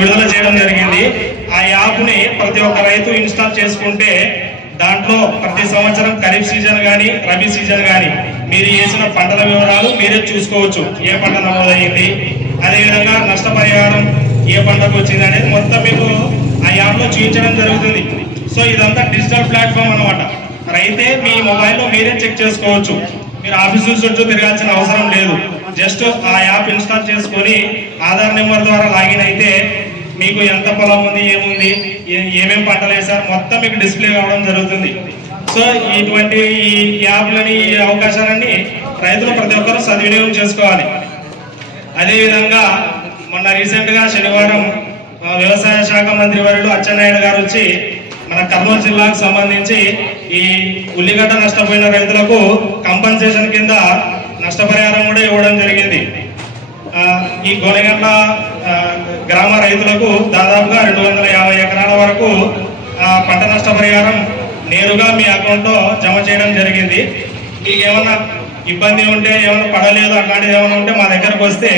విడుదల చేయడం జరిగింది. ఆ యాప్ని ప్రతి ఒక్క రైతు ఇన్స్టాల్ చేసుకుంటే దాంట్లో ప్రతి సంవత్సరం ఖరీఫ్ సీజన్ కానీ రబీ సీజన్ కానీ మీరు వేసిన పంటల వివరాలు మీరే చూసుకోవచ్చు. ఏ పంట నమోదైంది, అదేవిధంగా నష్టపరిహారం ఏ పంటకు వచ్చింది అనేది మొత్తం మీకు ఆ యాప్లో చూపించడం జరుగుతుంది. సో ఇదంతా డిజిటల్ ప్లాట్ఫామ్ అనమాట. రైతే మీ మొబైల్లో మీరే చెక్ చేసుకోవచ్చు. మీరు ఆఫీసు చుట్టూ తిరగాల్సిన అవసరం లేదు. జస్ట్ ఆ యాప్ ఇన్స్టాల్ చేసుకొని ఆధార్ నెంబర్ ద్వారా లాగిన్ అయితే మీకు ఎంత పొలం ఉంది, ఏముంది, ఏమేమి పంటలు వేశారు మొత్తం మీకు డిస్ప్లే కావడం జరుగుతుంది. సో ఇటువంటి ఈ యాప్లని ఈ అవకాశాలన్నీ రైతులు ప్రతి ఒక్కరూ సద్వినియోగం చేసుకోవాలి. అదేవిధంగా మొన్న రీసెంట్గా శనివారం వ్యవసాయ శాఖ మంత్రి వర్యులు అచ్చెన్నాయుడు గారు వచ్చి మన కర్నూలు జిల్లాకు సంబంధించి ఈ ఉల్లిగడ్డ నష్టపోయిన రైతులకు కంపన్సేషన్ కింద నష్టపరిహారం కూడా ఇవ్వడం జరిగింది. ఈ గోనెగండ్ల గ్రామ రైతులకు దాదాపుగా 250 ఎకరాల వరకు పంట నష్టపరిహారం నేరుగా మీ అకౌంట్లో జమ చేయడం జరిగింది. మీకు ఏమన్నా ఇబ్బంది ఉంటే, ఏమైనా పడలేదు అట్లాంటిది ఏమైనా ఉంటే మా దగ్గరకు వస్తే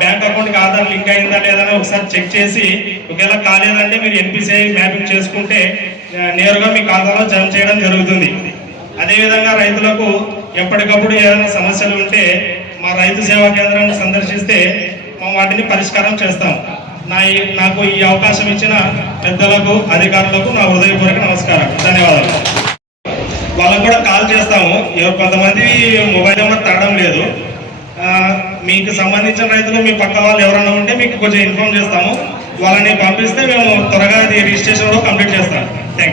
బ్యాంక్ అకౌంట్కి ఆధార్ లింక్ అయిందా లేదని ఒకసారి చెక్ చేసి, ఒకవేళ కాలేదంటే మీరు ఎన్పిసిఐ మ్యాపింగ్ చేసుకుంటే నేరుగా మీ ఖాతాలో జమ చేయడం జరుగుతుంది. అదేవిధంగా రైతులకు ఎప్పటికప్పుడు ఏదైనా సమస్యలు ఉంటే మా రైతు సేవా కేంద్రాన్ని సందర్శిస్తే వాటిని పరిష్కారం చేస్తాం. నాకు ఈ అవకాశం ఇచ్చిన పెద్దలకు, అధికారులకు నా హృదయపూర్వక నమస్కారం, ధన్యవాదాలు. వాళ్ళకు కూడా కాల్ చేస్తాము. కొంతమంది మొబైల్ నెంబర్ తగ్గడం లేదు. మీకు సంబంధించిన రైతులు మీ పక్క వాళ్ళు ఎవరైనా ఉంటే మీకు కొంచెం ఇన్ఫార్మ్ చేస్తాము. వాళ్ళని పంపిస్తే మేము త్వరగా అది రిజిస్ట్రేషన్ కూడా కంప్లీట్ చేస్తాం. Thank you.